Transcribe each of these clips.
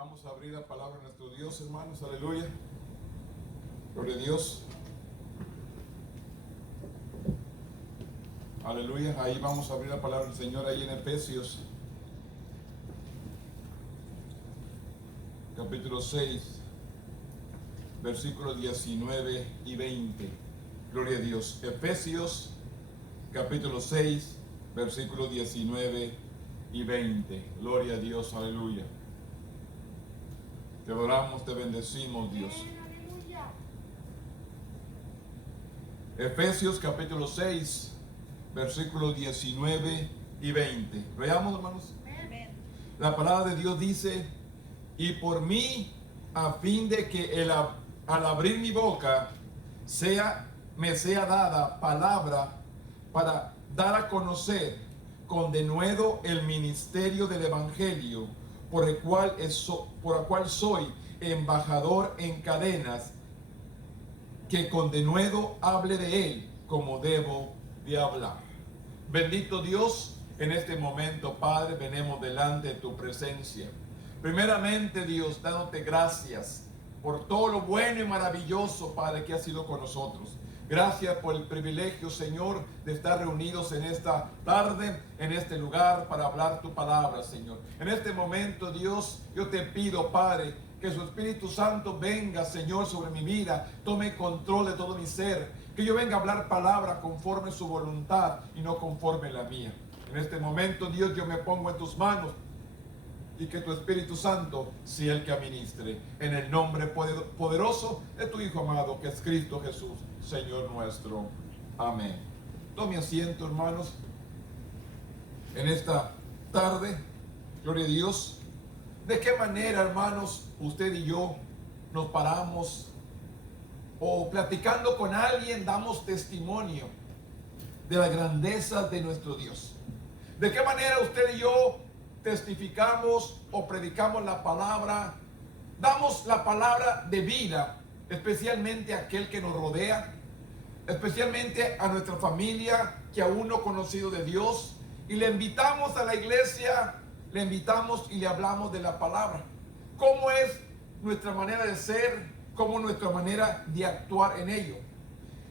Vamos a abrir la palabra de nuestro Dios, hermanos, aleluya. Gloria a Dios. Aleluya. Ahí vamos a abrir la palabra del Señor, ahí en Efesios, capítulo 6, versículos 19 y 20. Gloria a Dios. Efesios, capítulo 6, versículos 19 y 20. Gloria a Dios, aleluya. Te adoramos, te bendecimos, Dios. Efesios capítulo 6, versículos 19 y 20. Veamos, hermanos. La palabra de Dios dice: y por mí, a fin de que al abrir mi boca me sea dada palabra para dar a conocer con denuedo el ministerio del Evangelio, por el cual soy embajador en cadenas, que con denuedo hable de él como debo de hablar. Bendito Dios, en este momento, Padre, venimos delante de tu presencia. Primeramente, Dios, dándote gracias por todo lo bueno y maravilloso, Padre, que has sido con nosotros. Gracias por el privilegio, Señor, de estar reunidos en esta tarde, en este lugar, para hablar tu palabra, Señor. En este momento, Dios, yo te pido, Padre, que su Espíritu Santo venga, Señor, sobre mi vida, tome control de todo mi ser, que yo venga a hablar palabra conforme su voluntad y no conforme la mía. En este momento, Dios, yo me pongo en tus manos, y que tu Espíritu Santo sea el que administre, en el nombre poderoso de tu Hijo amado, que es Cristo Jesús, Señor nuestro. Amén. Tome asiento, hermanos, en esta tarde. Gloria a Dios. ¿De qué manera, hermanos, usted y yo nos paramos o platicando con alguien damos testimonio de la grandeza de nuestro Dios? ¿De qué manera usted y yo testificamos o predicamos la palabra, damos la palabra de vida, especialmente a aquel que nos rodea, especialmente a nuestra familia que aún no ha conocido de Dios, y le invitamos a la iglesia, le invitamos y le hablamos de la palabra? ¿Cómo es nuestra manera de ser? ¿Cómo es nuestra manera de actuar en ello?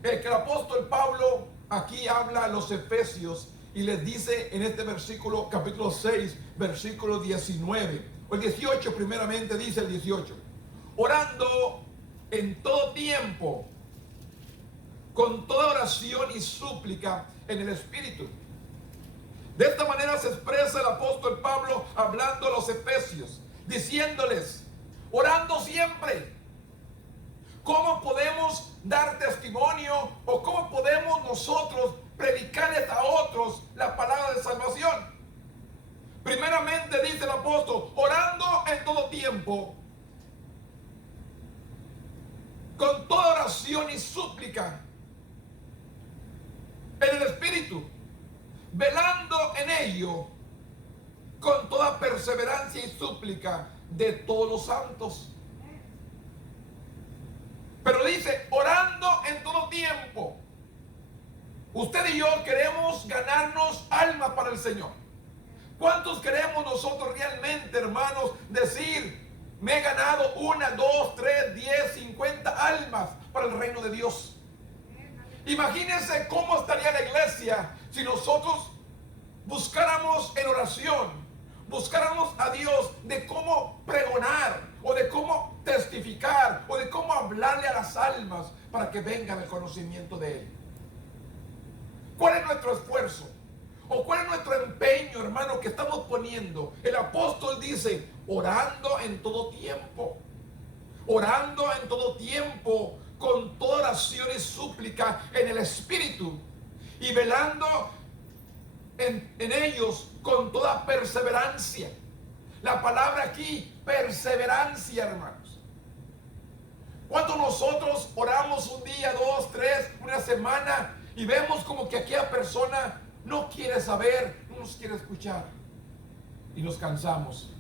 El apóstol Pablo aquí habla a los efesios y les dice en este versículo, capítulo 6, versículo 19, o el 18 primeramente, dice el 18: orando en todo tiempo, con toda oración y súplica en el Espíritu. De esta manera se expresa el apóstol Pablo hablando a los efesios, diciéndoles, orando siempre. ¿Cómo podemos dar testimonio o cómo podemos nosotros predicarles a otros la palabra de salvación? Primeramente dice el apóstol, orando en todo tiempo, con toda oración y súplica en el Espíritu, velando en ello con toda perseverancia y súplica de todos los santos. Pero dice, orando en todo tiempo. Usted y yo queremos ganarnos alma para el Señor. ¿Cuántos queremos nosotros realmente, hermanos, decir, me he ganado 1, 2, 3, 10, 50 almas para el reino de Dios? Imagínense cómo estaría la iglesia si nosotros buscáramos en oración, buscáramos a Dios de cómo pregonar, o de cómo testificar, o de cómo hablarle a las almas para que vengan al conocimiento de Él. ¿Cuál es nuestro esfuerzo? ¿O cuál es nuestro empeño, hermano, que estamos poniendo? El apóstol dice, orando en todo tiempo. Orando en todo tiempo, con toda oración y súplica en el Espíritu. Y velando en ellos con toda perseverancia. La palabra aquí, perseverancia, hermanos. Cuando nosotros oramos un día, 2, 3, una semana, y vemos como que aquella persona no quiere saber, no nos quiere escuchar, y nos cansamos.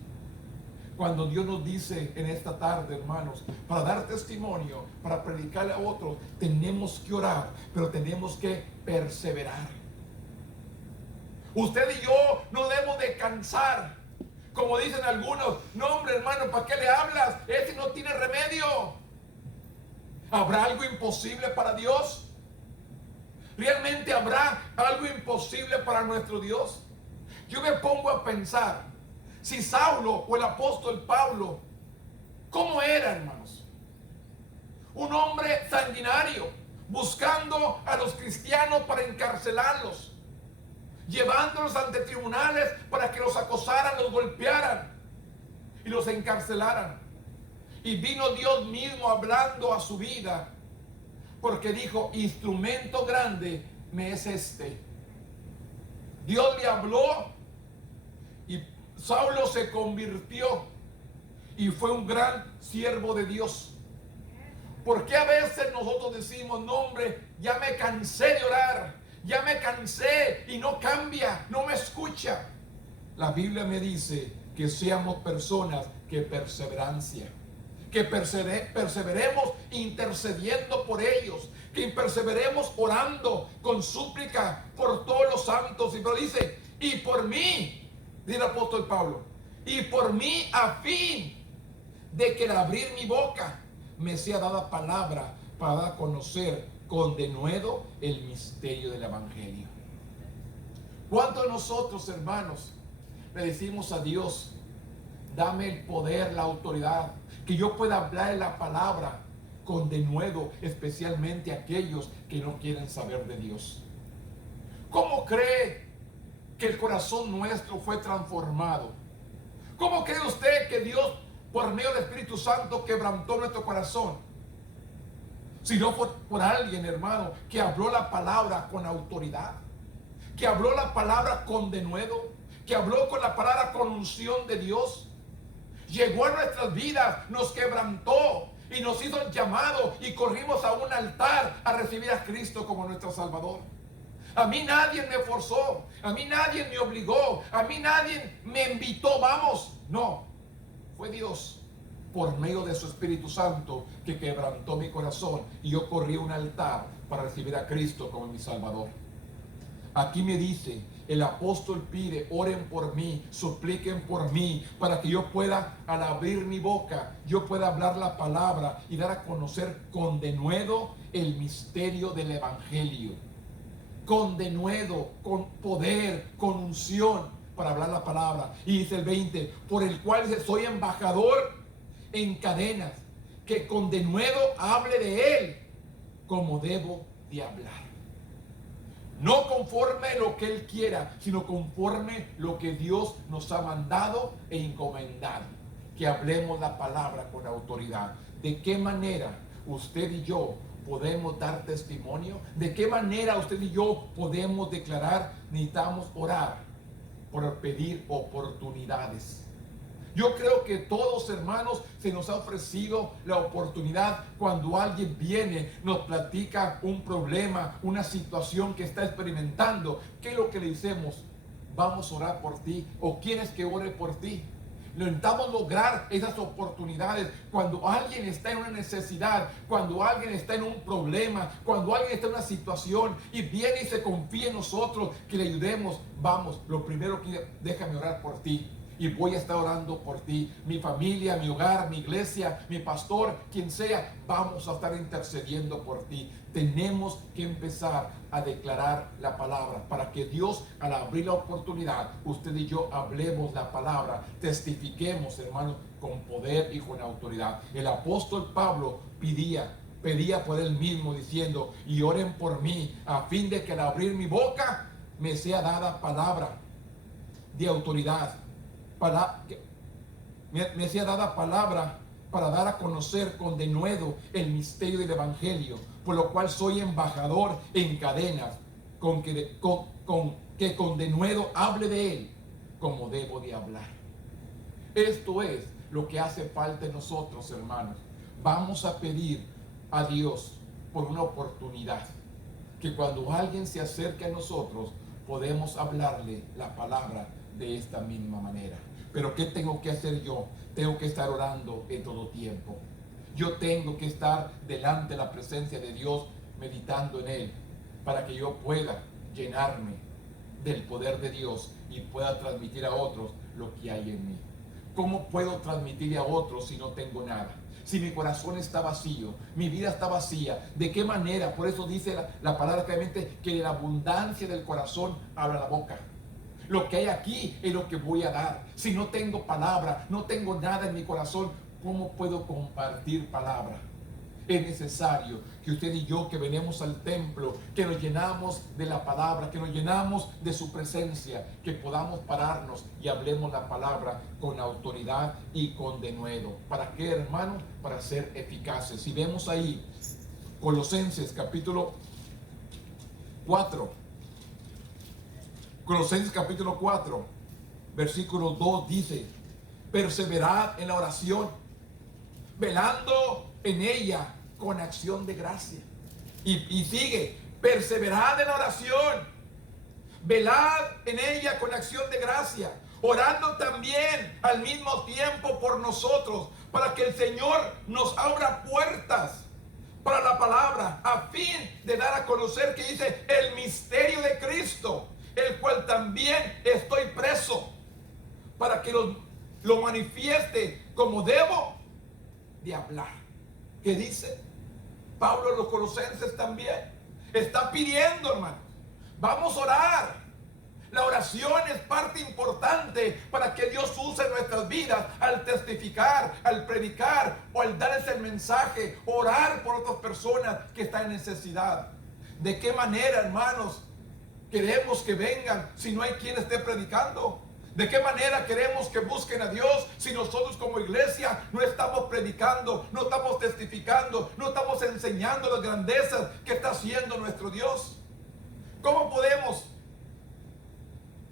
Cuando Dios nos dice en esta tarde, hermanos, para dar testimonio, para predicarle a otros, tenemos que orar, pero tenemos que perseverar. Usted y yo no debemos de cansar. Como dicen algunos, no hombre, hermano, hermano, ¿para qué le hablas? Ese no tiene remedio. ¿Habrá algo imposible para Dios? ¿Realmente habrá algo imposible para nuestro Dios? Yo me pongo a pensar, si Saulo o el apóstol Pablo, ¿cómo era, hermanos? Un hombre sanguinario, buscando a los cristianos para encarcelarlos, llevándolos ante tribunales para que los acosaran, los golpearan y los encarcelaran. Y vino Dios mismo hablando a su vida, porque dijo: instrumento grande me es este. Dios le habló y Saulo se convirtió y fue un gran siervo de Dios. ¿Por qué a veces nosotros decimos: no, hombre, ya me cansé de orar, ya me cansé y no cambia, no me escucha? La Biblia me dice que seamos personas que perseveremos intercediendo por ellos, que perseveremos orando con súplica por todos los santos. Y pero dice: y por mí, dice el apóstol Pablo, y por mí, a fin de que al abrir mi boca me sea dada palabra para dar a conocer con denuedo el misterio del evangelio. ¿Cuántos de nosotros, hermanos, le decimos a Dios: dame el poder, la autoridad, que yo pueda hablar la palabra con denuedo, especialmente a aquellos que no quieren saber de Dios? ¿Cómo cree que el corazón nuestro fue transformado? ¿Cómo cree usted que Dios, por medio del Espíritu Santo, quebrantó nuestro corazón? Si no fue por alguien, hermano, que habló la palabra con autoridad, que habló la palabra con denuedo, que habló con la palabra con unción de Dios. Llegó a nuestras vidas, nos quebrantó y nos hizo el llamado y corrimos a un altar a recibir a Cristo como nuestro Salvador. A mí nadie me forzó, a mí nadie me obligó, a mí nadie me invitó, vamos. No, fue Dios por medio de su Espíritu Santo que quebrantó mi corazón y yo corrí a un altar para recibir a Cristo como mi Salvador. Aquí me dice, el apóstol pide: oren por mí, supliquen por mí, para que yo pueda, al abrir mi boca, yo pueda hablar la palabra y dar a conocer con denuedo el misterio del evangelio. Con denuedo, con poder, con unción para hablar la palabra. Y dice el 20, por el cual soy embajador en cadenas, que con denuedo hable de él como debo de hablar. No conforme lo que él quiera, sino conforme lo que Dios nos ha mandado e encomendado. Que hablemos la palabra con autoridad. ¿De qué manera usted y yo podemos dar testimonio? ¿De qué manera usted y yo podemos declarar? Necesitamos orar por pedir oportunidades. Yo creo que todos, hermanos, se nos ha ofrecido la oportunidad cuando alguien viene, nos platica un problema, una situación que está experimentando. ¿Qué es lo que le decimos? Vamos a orar por ti, o quieres que ore por ti. Necesitamos lograr esas oportunidades cuando alguien está en una necesidad, cuando alguien está en un problema, cuando alguien está en una situación y viene y se confía en nosotros que le ayudemos. Vamos, lo primero que déjame orar por ti. Y voy a estar orando por ti, mi familia, mi hogar, mi iglesia, mi pastor, quien sea, vamos a estar intercediendo por ti. Tenemos que empezar a declarar la palabra para que Dios, al abrir la oportunidad, usted y yo hablemos la palabra, testifiquemos, hermanos, con poder y con autoridad. El apóstol Pablo pedía por él mismo diciendo: y oren por mí, a fin de que al abrir mi boca me sea dada palabra de autoridad. Me sea dada palabra para dar a conocer con denuedo el misterio del evangelio, por lo cual soy embajador en cadenas, que con denuedo hable de él como debo de hablar. Esto es lo que hace falta en nosotros, hermanos. Vamos a pedir a Dios por una oportunidad, que cuando alguien se acerque a nosotros podemos hablarle la palabra de esta misma manera. Pero ¿qué tengo que hacer yo? Tengo que estar orando en todo tiempo. Yo tengo que estar delante de la presencia de Dios, meditando en Él, para que yo pueda llenarme del poder de Dios y pueda transmitir a otros lo que hay en mí. ¿cómo puedo transmitirle a otros si no tengo nada? Si mi corazón está vacío, mi vida está vacía, ¿de qué manera? Por eso dice la palabra claramente que de la abundancia del corazón habla la boca. Lo que hay aquí es lo que voy a dar. Si no tengo palabra, no tengo nada en mi corazón, ¿cómo puedo compartir palabra? Es necesario que usted y yo, que venimos al templo, que nos llenamos de la palabra, que nos llenamos de su presencia, que podamos pararnos y hablemos la palabra con autoridad y con denuedo. ¿Para qué, hermano? Para ser eficaces. Si vemos ahí Colosenses capítulo 4, Colosenses capítulo 4, versículo 2 dice: perseverad en la oración, velando en ella con acción de gracia. Y sigue: perseverad en la oración, velad en ella con acción de gracia, orando también al mismo tiempo por nosotros, para que el Señor nos abra puertas para la palabra, a fin de dar a conocer, que dice, el misterio de Cristo, el cual también estoy preso, para que lo manifieste como debo de hablar. ¿Qué dice Pablo a los colosenses? También está pidiendo, hermanos, vamos a orar. La oración es parte importante para que Dios use nuestras vidas al testificar, al predicar o al dar ese mensaje, orar por otras personas que están en necesidad. ¿De qué manera, hermanos, queremos que vengan si no hay quien esté predicando? ¿De qué manera queremos que busquen a Dios si nosotros como iglesia no estamos predicando, no estamos testificando, no estamos enseñando las grandezas que está haciendo nuestro Dios? ¿Cómo podemos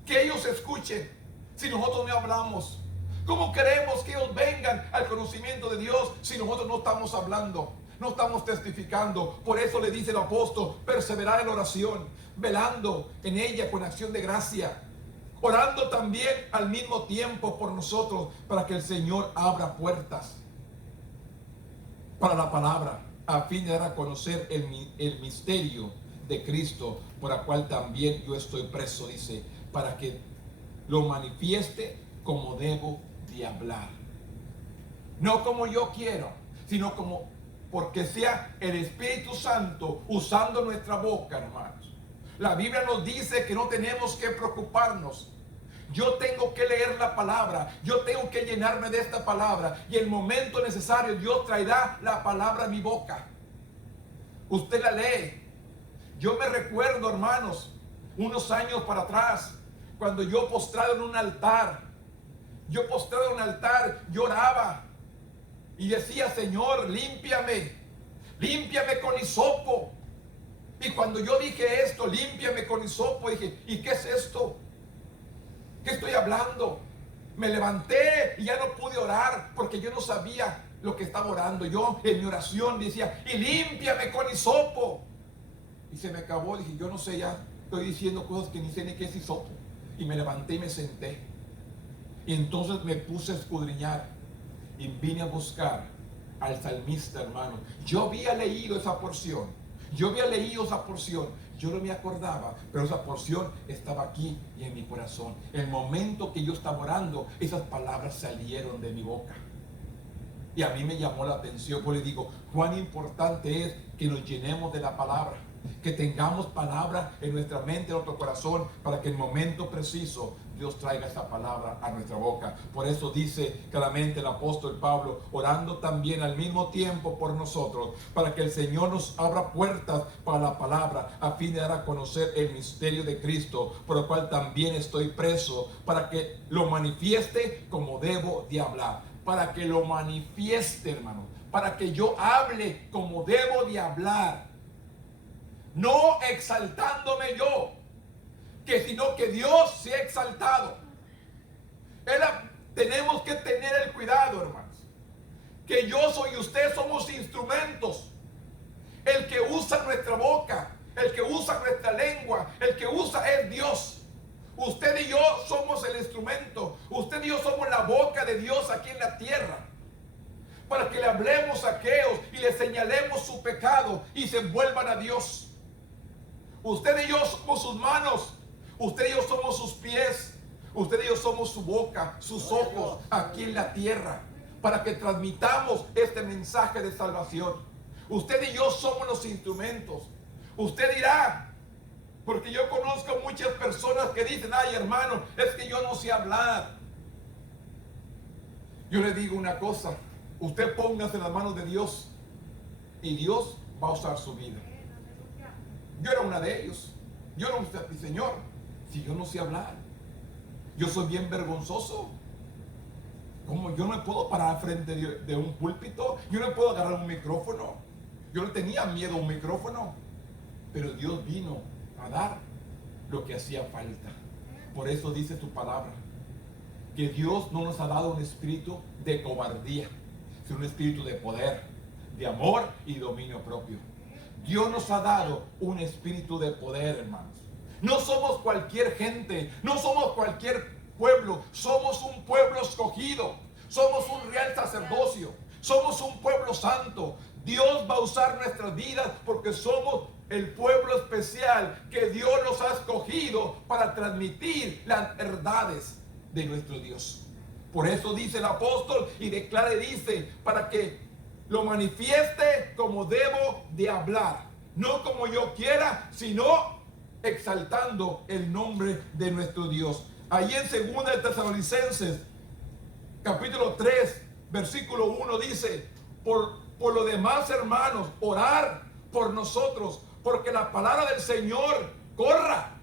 que ellos escuchen si nosotros no hablamos? ¿Cómo queremos que ellos vengan al conocimiento de Dios si nosotros no estamos hablando, no estamos testificando? Por eso le dice el apóstol: perseverar en la oración, velando en ella con acción de gracia, orando también al mismo tiempo por nosotros, para que el Señor abra puertas para la palabra, a fin de dar a conocer el misterio de Cristo, por el cual también yo estoy preso, dice, para que lo manifieste como debo de hablar. No como yo quiero, sino como porque sea el Espíritu Santo usando nuestra boca, hermanos. La Biblia nos dice que no tenemos que preocuparnos. Yo tengo que leer la palabra, yo tengo que llenarme de esta palabra, y el momento necesario Dios traerá la palabra a mi boca. Usted la lee. Yo me recuerdo, hermanos, unos años para atrás, cuando yo postrado en un altar, lloraba y decía: Señor, límpiame con hisopo. Y cuando yo dije esto, límpiame con hisopo, dije: ¿y qué es esto? ¿Qué estoy hablando? Me levanté y ya no pude orar porque yo no sabía lo que estaba orando. Yo en mi oración decía: y límpiame con hisopo. Y se me acabó, dije: yo no sé, ya estoy diciendo cosas que ni sé ni qué es hisopo. Y me levanté y me senté. Y entonces me puse a escudriñar y vine a buscar al salmista, hermano. Yo había leído esa porción. Yo no me acordaba, pero esa porción estaba aquí y en mi corazón. El momento que yo estaba orando, esas palabras salieron de mi boca. Y a mí me llamó la atención, pues le digo, cuán importante es que nos llenemos de la palabra, que tengamos palabra en nuestra mente, en nuestro corazón, para que en el momento preciso Dios traiga esa palabra a nuestra boca. Por eso dice claramente el apóstol Pablo, orando también al mismo tiempo por nosotros, para que el Señor nos abra puertas para la palabra, a fin de dar a conocer el misterio de Cristo, por el cual también estoy preso, para que lo manifieste como debo de hablar. Para que lo manifieste, hermano, para que yo hable como debo de hablar, no exaltándome yo, sino que Dios se ha exaltado. Tenemos que tener el cuidado, hermanos, que yo soy y usted somos instrumentos. El que usa nuestra boca, el que usa nuestra lengua, el que usa es Dios. Usted y yo somos el instrumento. Usted y yo somos la boca de Dios aquí en la tierra, para que le hablemos a aquellos y le señalemos su pecado y se vuelvan a Dios. Usted y yo somos sus manos. Usted y yo somos sus pies. Usted y yo somos su boca, sus ojos aquí en la tierra, para que transmitamos este mensaje de salvación. Usted y yo somos los instrumentos. Usted dirá, porque yo conozco muchas personas que dicen, ay hermano, es que yo no sé hablar. Yo le digo una cosa, usted póngase en las manos de Dios y Dios va a usar su vida. Yo era una de ellos. Yo no sé, mi Señor, si yo no sé hablar, yo soy bien vergonzoso. ¿Cómo yo no me puedo parar frente de un púlpito? Yo no puedo agarrar un micrófono. Yo no tenía miedo a un micrófono. Pero Dios vino a dar lo que hacía falta. Por eso dice su palabra, que Dios no nos ha dado un espíritu de cobardía, sino un espíritu de poder, de amor y dominio propio. Dios nos ha dado un espíritu de poder, hermanos. No somos cualquier gente, no somos cualquier pueblo, somos un pueblo escogido, somos un real sacerdocio, somos un pueblo santo. Dios va a usar nuestras vidas porque somos el pueblo especial que Dios nos ha escogido para transmitir las verdades de nuestro Dios. Por eso dice el apóstol y declara y dice, para que lo manifieste como debo de hablar, no como yo quiera, sino exaltando el nombre de nuestro Dios. Ahí en 2 de Tesalonicenses, capítulo 3, versículo 1 dice, por lo demás, hermanos, orar por nosotros, porque la palabra del Señor corra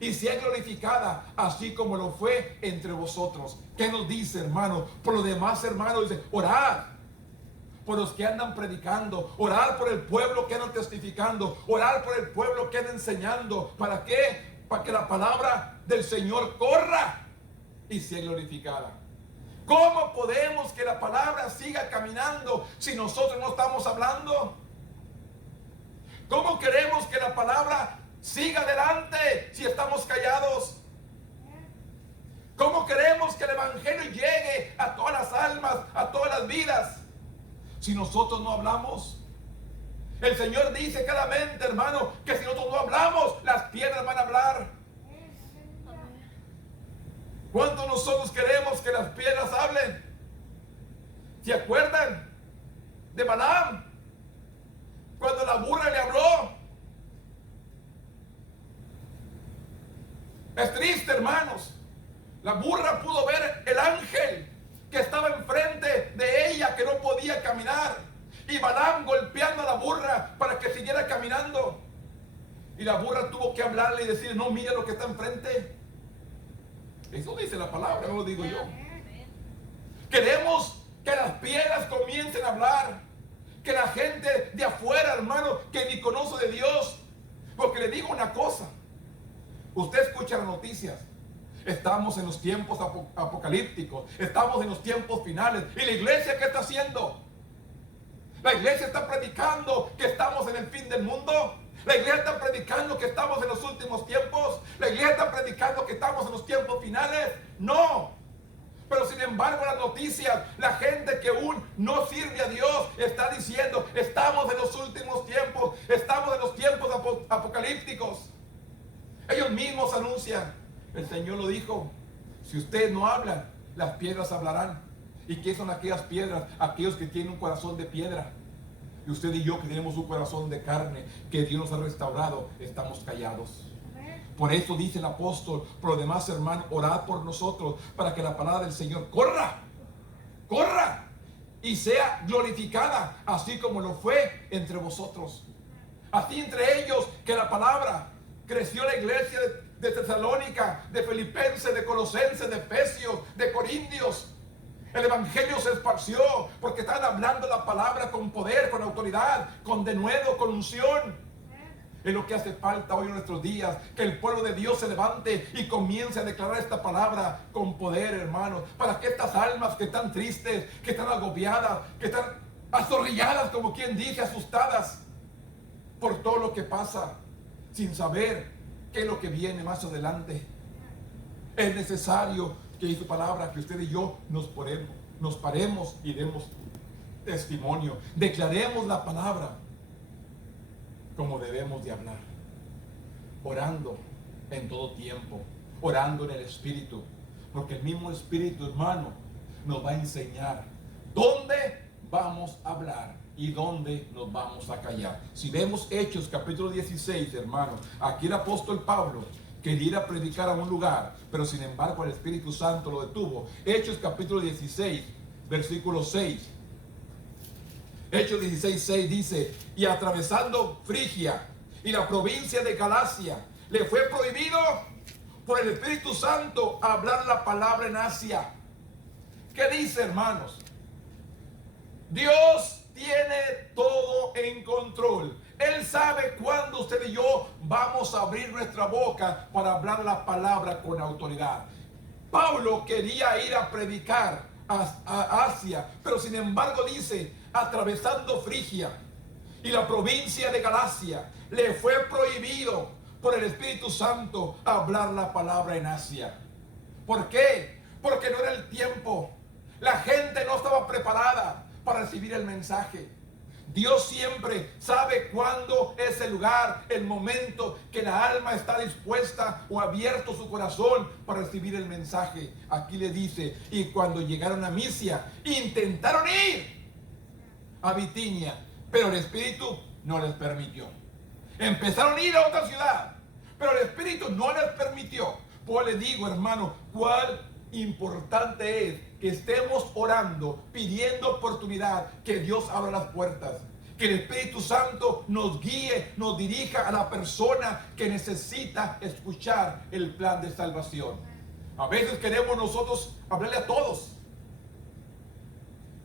y sea glorificada, así como lo fue entre vosotros. ¿Qué nos dice, hermano? Por lo demás, hermanos, dice, orar por los que andan predicando, orar por el pueblo que andan testificando, orar por el pueblo que andan enseñando. ¿Para qué? Para que la palabra del Señor corra y sea glorificada. ¿Cómo podemos que la palabra siga caminando si nosotros no estamos hablando? ¿Cómo queremos que la palabra siga adelante si estamos callados? ¿Cómo queremos que el evangelio llegue a todas las almas, a todas las vidas, si nosotros no hablamos? El Señor dice claramente, hermano, que si nosotros no hablamos, las piedras van a hablar. ¿Cuánto nosotros queremos que las piedras hablen? ¿Se acuerdan de Balaam? Cuando la burra le habló. Es triste, hermanos. La burra pudo ver el ángel que estaba enfrente de ella, que no podía caminar. Y Balaam golpeando a la burra para que siguiera caminando. Y la burra tuvo que hablarle y decir, no, mira lo que está enfrente. Eso dice la palabra, no lo digo yo. Queremos que las piedras comiencen a hablar. Que la gente de afuera, hermano, que ni conoce de Dios. Porque le digo una cosa. Usted escucha las noticias. Estamos en los tiempos apocalípticos. Estamos en los tiempos finales. ¿Y la iglesia qué está haciendo? La iglesia está predicando que estamos en el fin del mundo. La iglesia está predicando que estamos en los últimos tiempos. La iglesia está predicando que estamos en los tiempos finales. No. Pero sin embargo las noticias, la gente que aún no sirve a Dios está diciendo, estamos en los últimos tiempos, estamos en los tiempos apocalípticos. Ellos mismos anuncian, el Señor lo dijo, si ustedes no hablan, las piedras hablarán. ¿Y qué son aquellas piedras? Aquellos que tienen un corazón de piedra. Y usted y yo que tenemos un corazón de carne, que Dios nos ha restaurado, estamos callados. Por eso dice el apóstol, por lo demás, hermano, orad por nosotros para que la palabra del Señor corra, corra y sea glorificada, así como lo fue entre vosotros. Así entre ellos que la palabra creció la iglesia de Tesalónica, de Filipenses, de Colosenses, de Efesios, de Corintios. El evangelio se esparció porque están hablando la palabra con poder, con autoridad, con denuedo, con unción. Es lo que hace falta hoy en nuestros días, que el pueblo de Dios se levante y comience a declarar esta palabra con poder, hermanos, para que estas almas que están tristes, que están agobiadas, que están azorrilladas, como quien dice, asustadas por todo lo que pasa, sin saber qué es lo que viene más adelante. Es necesario que dice su palabra, que usted y yo nos paremos y demos testimonio, declaremos la palabra como debemos de hablar, orando en todo tiempo, orando en el Espíritu, Porque el mismo Espíritu, hermano, nos va a enseñar dónde vamos a hablar y dónde nos vamos a callar. Si vemos Hechos capítulo 16, hermano, aquí el apóstol Pablo quería ir a predicar a un lugar, pero sin embargo el Espíritu Santo lo detuvo. Hechos capítulo 16, versículo 6. Hechos 16, 6 dice: y atravesando Frigia y la provincia de Galacia, le fue prohibido por el Espíritu Santo hablar la palabra en Asia. ¿Qué dice, hermanos? Dios tiene todo en control. Él sabe cuándo usted y yo vamos a abrir nuestra boca para hablar la palabra con autoridad. Pablo quería ir a predicar a Asia, pero sin embargo dice, atravesando Frigia y la provincia de Galacia, le fue prohibido por el Espíritu Santo hablar la palabra en Asia. ¿Por qué? Porque no era el tiempo. La gente no estaba preparada para recibir el mensaje. Dios siempre sabe cuándo es el lugar, el momento que la alma está dispuesta o abierto su corazón para recibir el mensaje. Aquí le dice, y cuando llegaron a Misia, intentaron ir a Bitinia, pero el Espíritu no les permitió. Empezaron a ir a otra ciudad, pero el Espíritu no les permitió. Pues le digo, hermano, cuál importante es que estemos orando, pidiendo oportunidad, que Dios abra las puertas, que el Espíritu Santo nos guíe, nos dirija a la persona que necesita escuchar el plan de salvación. A veces queremos nosotros hablarle a todos,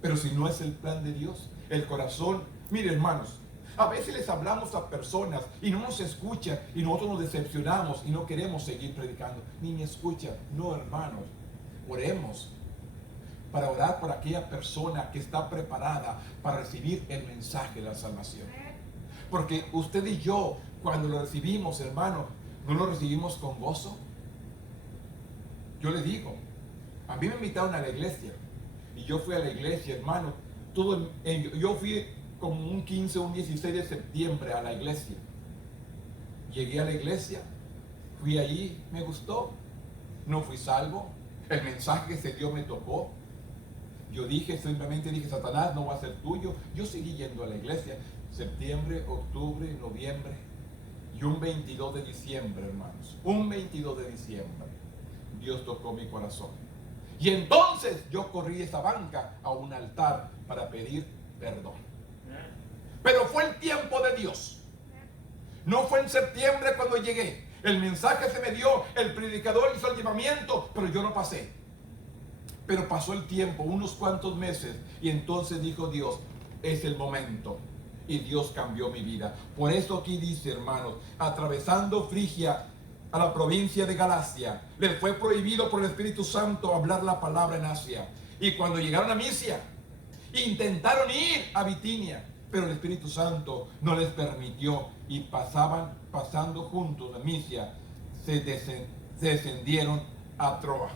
pero si no es el plan de Dios, el corazón, mire, hermanos, a veces les hablamos a personas y no nos escuchan y nosotros nos decepcionamos y no queremos seguir predicando, ni me escuchan. No, hermanos, oremos para orar por aquella persona que está preparada para recibir el mensaje de la salvación. Porque usted y yo, cuando lo recibimos, hermano, ¿no lo recibimos con gozo? Yo le digo, a mí me invitaron a la iglesia y yo fui a la iglesia, hermano. Yo fui como un 15 o un 16 de septiembre a la iglesia. Llegué a la iglesia, fui allí, me gustó, no fui salvo, el mensaje que se dio me tocó. Yo simplemente dije, Satanás no va a ser tuyo. Yo seguí yendo a la iglesia, septiembre, octubre, noviembre, y un 22 de diciembre, hermanos, un 22 de diciembre, Dios tocó mi corazón. Y entonces yo corrí esa banca a un altar para pedir perdón. Pero fue el tiempo de Dios. No fue en septiembre cuando llegué. El mensaje se me dio, el predicador hizo el llamamiento, pero yo no pasé. Pero pasó el tiempo, unos cuantos meses, y entonces dijo Dios, es el momento. Y Dios cambió mi vida. Por eso aquí dice, hermanos, atravesando Frigia a la provincia de Galacia, les fue prohibido por el Espíritu Santo hablar la palabra en Asia. Y cuando llegaron a Misia, intentaron ir a Bitinia, pero el Espíritu Santo no les permitió, y pasando juntos a Misia, se descendieron a Troa.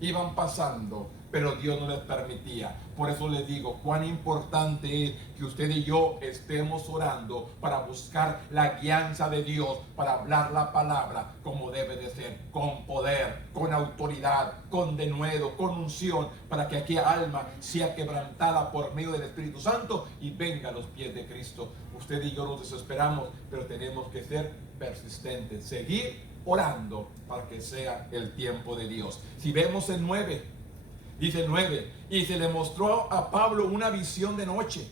Iban pasando, pero Dios no les permitía. Por eso les digo, cuán importante es que usted y yo estemos orando para buscar la guianza de Dios, para hablar la palabra como debe de ser, con poder, con autoridad, con denuedo, con unción, para que aquella alma sea quebrantada por medio del Espíritu Santo y venga a los pies de Cristo. Usted y yo nos desesperamos, pero tenemos que ser persistentes, seguir orando para que sea el tiempo de Dios. Si vemos el 9, dice 9, y se le mostró a Pablo una visión de noche.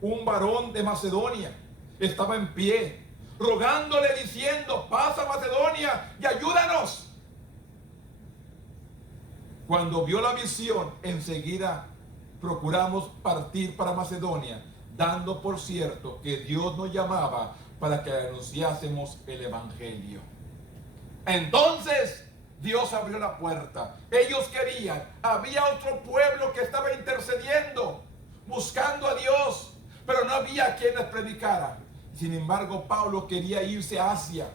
Un varón de Macedonia estaba en pie, rogándole diciendo, pasa a Macedonia y ayúdanos. Cuando vio la visión, enseguida procuramos partir para Macedonia, dando por cierto que Dios nos llamaba para que anunciásemos el evangelio. Entonces Dios abrió la puerta. Ellos querían, había otro pueblo que estaba intercediendo, buscando a Dios, pero no había quien les predicara. Sin embargo, Pablo quería irse a Asia,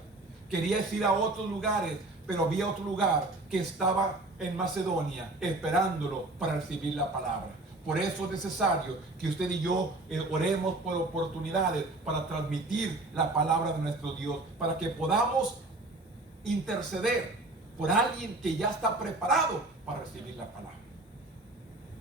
quería ir a otros lugares, pero había otro lugar que estaba en Macedonia esperándolo para recibir la palabra. Por eso es necesario que usted y yo oremos por oportunidades para transmitir la palabra de nuestro Dios, para que podamos interceder por alguien que ya está preparado para recibir la palabra.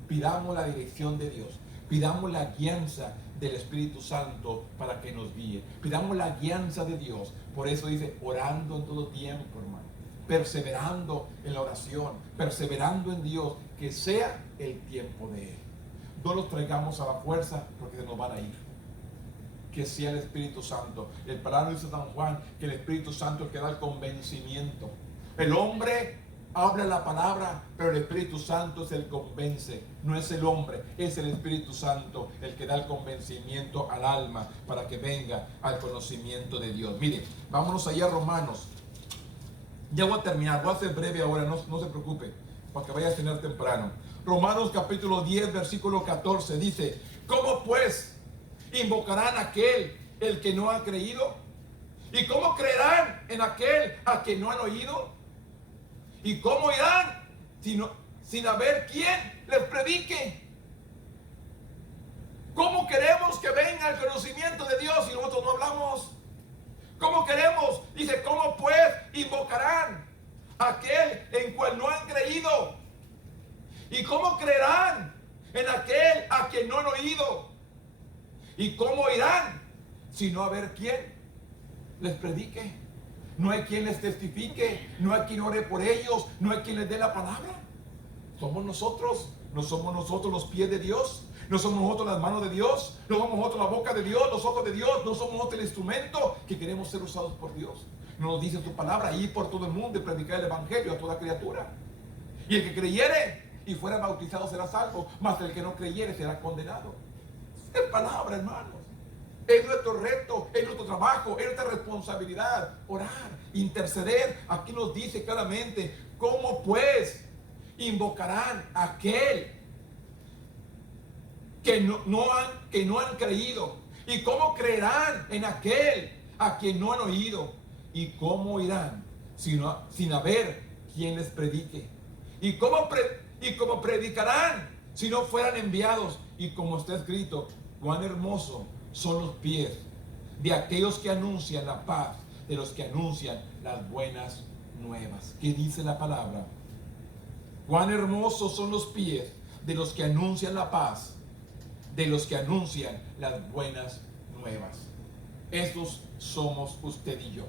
Pidamos la dirección de Dios. Pidamos la guianza del Espíritu Santo para que nos guíe. Pidamos la guianza de Dios. Por eso dice, orando en todo tiempo, hermano. Perseverando en la oración. Perseverando en Dios. Que sea el tiempo de Él. No los traigamos a la fuerza porque se nos van a ir. Que sea el Espíritu Santo. El palabra dice San Juan que el Espíritu Santo es el que da el convencimiento. El hombre habla la palabra, pero el Espíritu Santo es el que convence. No es el hombre, es el Espíritu Santo el que da el convencimiento al alma para que venga al conocimiento de Dios. Mire, vámonos allá a Romanos. Ya voy a terminar, voy a ser breve ahora, no se preocupe, para que vaya a cenar temprano. Romanos capítulo 10, versículo 14 dice, ¿cómo pues invocarán a aquel el que no ha creído? ¿Y cómo creerán en aquel a quien no han oído? ¿Y cómo irán sin haber quien les predique? ¿Cómo queremos que venga el conocimiento de Dios si nosotros no hablamos? ¿Cómo queremos? Dice, ¿cómo pues invocarán a aquel en cual no han creído? ¿Y cómo creerán en aquel a quien no han oído? ¿Y cómo irán si no haber quien les predique? No hay quien les testifique, no hay quien ore por ellos, no hay quien les dé la palabra. Somos nosotros, no somos nosotros los pies de Dios, no somos nosotros las manos de Dios, no somos nosotros la boca de Dios, los ojos de Dios, no somos nosotros el instrumento que queremos ser usados por Dios. Nos dice su palabra, ir por todo el mundo y predicar el evangelio a toda criatura. Y el que creyere y fuera bautizado será salvo, mas el que no creyere será condenado. Es palabra, hermanos. Es nuestro reto, es nuestro trabajo, es nuestra responsabilidad. Orar, interceder. Aquí nos dice claramente, ¿cómo pues invocarán a aquel que no han creído? ¿Y cómo creerán en aquel a quien no han oído? ¿Y cómo irán sin haber quien les predique? ¿Y cómo predicarán si no fueran enviados? Y como está escrito, cuán hermoso son los pies de aquellos que anuncian la paz, de los que anuncian las buenas nuevas. ¿Qué dice la palabra? Cuán hermosos son los pies de los que anuncian la paz, de los que anuncian las buenas nuevas. Esos somos usted y yo.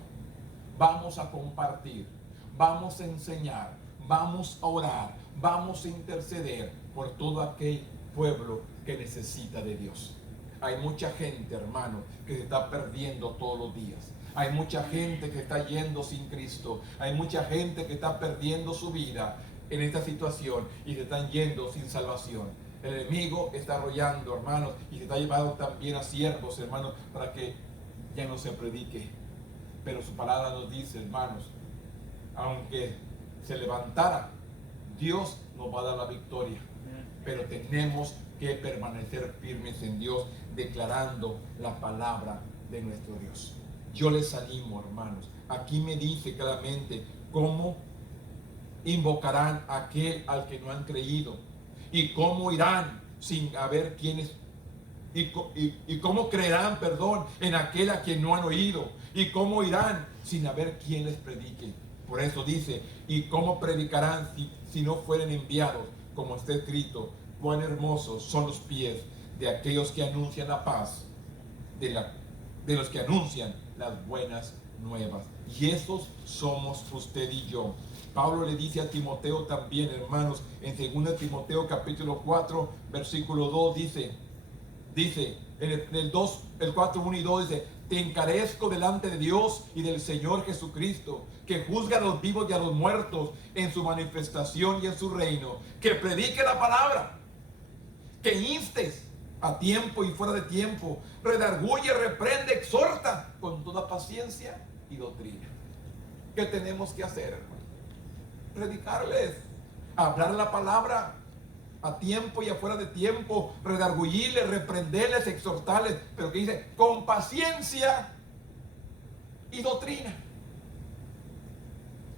Vamos a compartir, vamos a enseñar, vamos a orar, vamos a interceder por todo aquel pueblo que necesita de Dios. Hay mucha gente, hermano, que se está perdiendo todos los días. Hay mucha gente que está yendo sin Cristo. Hay mucha gente que está perdiendo su vida en esta situación y se están yendo sin salvación. El enemigo está arrollando, hermanos, y se está llevando también a siervos, hermanos, para que ya no se predique. Pero su palabra nos dice, hermanos, aunque se levantara, Dios nos va a dar la victoria. Pero tenemos que permanecer firmes en Dios, declarando la palabra de nuestro Dios. Yo les animo, hermanos. Aquí me dice claramente cómo invocarán a aquel al que no han creído, y cómo irán sin haber quienes, y cómo creerán, en aquel a quien no han oído, y cómo irán sin haber quien les predique. Por eso dice, y cómo predicarán si no fueren enviados, como está escrito, cuán hermosos son los pies de aquellos que anuncian la paz, de los que anuncian las buenas nuevas. Y esos somos usted y yo. Pablo le dice a Timoteo también, hermanos, en 2 Timoteo capítulo 4, versículo 2, dice en el 4, 1 y 2, dice, te encarezco delante de Dios y del Señor Jesucristo, que juzga a los vivos y a los muertos en su manifestación y en su reino, que predique la palabra, que instes a tiempo y fuera de tiempo, redarguye, reprende, exhorta con toda paciencia y doctrina. ¿Qué tenemos que hacer, hermano? Predicarles, hablar la palabra a tiempo y afuera de tiempo, redarguirles, reprenderles, exhortarles, pero que dice, con paciencia y doctrina.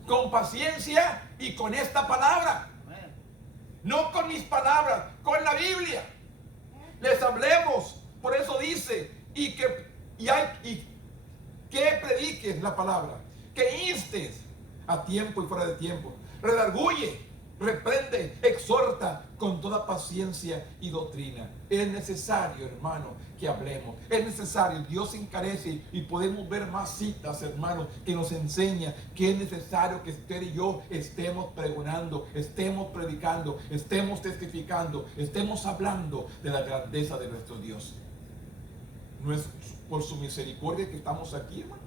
Con paciencia y con esta palabra. No con mis palabras, con la Biblia. Les hablemos. Por eso dice, que prediques la palabra, que instes a tiempo y fuera de tiempo. Redarguye, reprende, exhorta con toda paciencia y doctrina. Es necesario, hermano, que hablemos. Es necesario. Dios encarece y podemos ver más citas, hermanos, que nos enseña que es necesario que usted y yo estemos pregonando, estemos predicando, estemos testificando, estemos hablando de la grandeza de nuestro Dios. No es por su misericordia que estamos aquí, hermanos.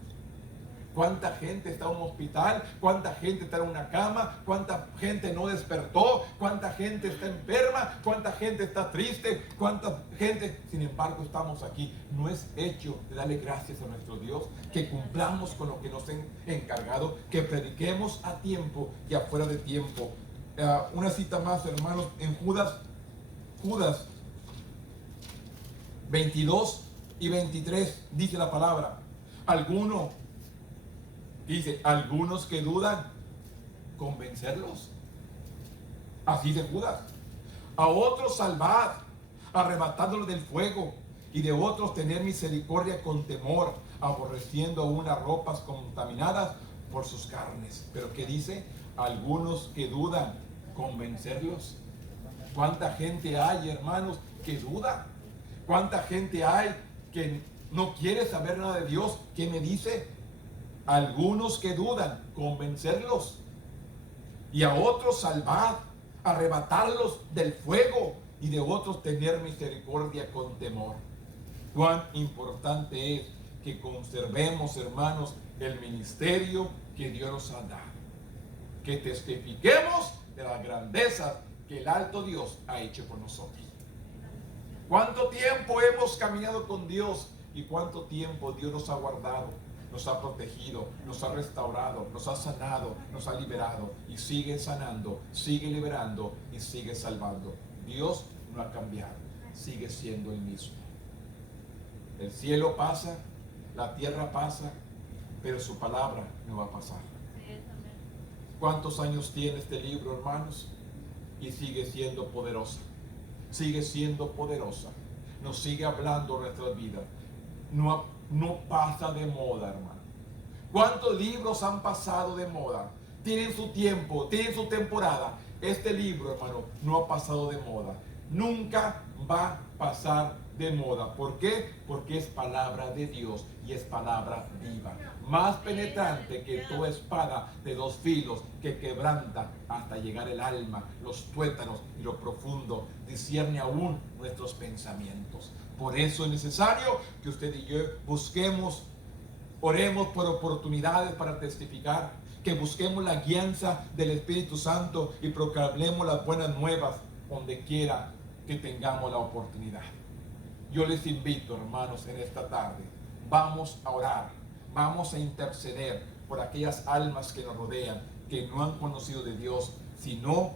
¿Cuánta gente está en un hospital? ¿Cuánta gente está en una cama? ¿Cuánta gente no despertó? ¿Cuánta gente está enferma? ¿Cuánta gente está triste? ¿Cuánta gente? Sin embargo, estamos aquí. No es hecho de darle gracias a nuestro Dios, que cumplamos con lo que nos han encargado, que prediquemos a tiempo y afuera de tiempo. Una cita más, hermanos, en Judas 22 y 23 dice la palabra. Algunos que dudan, convencerlos. Así dice Judas. A otros salvad, arrebatándolos del fuego, y de otros tener misericordia con temor, aborreciendo aún las ropas contaminadas por sus carnes. Pero ¿qué dice? Algunos que dudan, convencerlos. ¿Cuánta gente hay, hermanos, que duda? ¿Cuánta gente hay que no quiere saber nada de Dios? ¿Qué me dice? Algunos que dudan, convencerlos. Y a otros salvad, arrebatarlos del fuego, y de otros tener misericordia con temor. Cuán importante es que conservemos, hermanos, el ministerio que Dios nos ha dado. Que testifiquemos de las grandezas que el alto Dios ha hecho por nosotros. ¿Cuánto tiempo hemos caminado con Dios y cuánto tiempo Dios nos ha guardado, nos ha protegido, nos ha restaurado, nos ha sanado, nos ha liberado y sigue sanando, sigue liberando y sigue salvando? Dios no ha cambiado, sigue siendo el mismo. El cielo pasa, la tierra pasa, pero su palabra no va a pasar. ¿Cuántos años tiene este libro, hermanos? Y sigue siendo poderosa. Sigue siendo poderosa. Nos sigue hablando nuestras vidas. No pasa de moda, hermano. ¿Cuántos libros han pasado de moda? Tienen su tiempo, tienen su temporada. Este libro, hermano, no ha pasado de moda. Nunca va a pasar de moda. ¿Por qué? Porque es palabra de Dios y es palabra viva. Más penetrante que toda espada de dos filos, que quebranta hasta llegar el alma, los tuétanos y lo profundo. Discierne aún nuestros pensamientos. Por eso es necesario que usted y yo busquemos, oremos por oportunidades para testificar, que busquemos la guianza del Espíritu Santo y proclamemos las buenas nuevas donde quiera que tengamos la oportunidad. Yo les invito, hermanos, en esta tarde, vamos a orar, vamos a interceder por aquellas almas que nos rodean, que no han conocido de Dios, sino